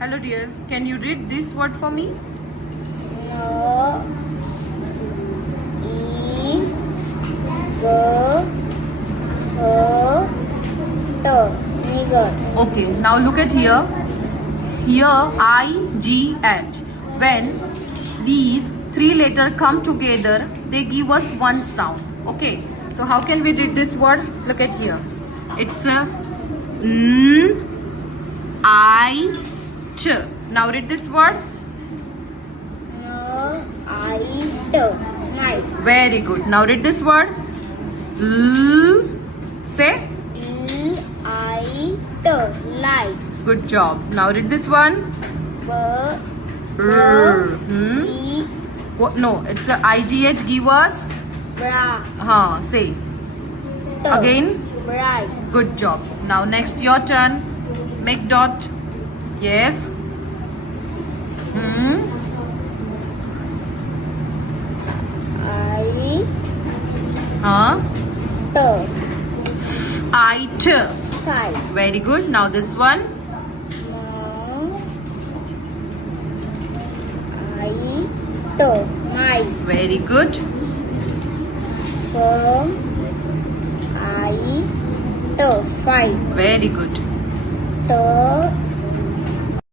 Hello dear, can you read this word for me? No. E. G. H. T. Nigger. Okay, now look at here. Here IGH. When these three letters come together, they give us one sound. Okay, so how can we read this word? Look at here. It's a N I T. Now read this word. No. I. T. Night. Very good. Now read this word. L. Say. L. I. T. Light. Good job. Now read this one. B. R. Hmm? E. What? No, it's a IGH. Give us. Bra. Say. T. Again. Bright. Good job. Now next your turn. Make dot. Yes. Hmm. I. T. It. Sight. Very good. Now this one. No. I. T. Night. Very good. Firm. I. T. Fight. Very good. T.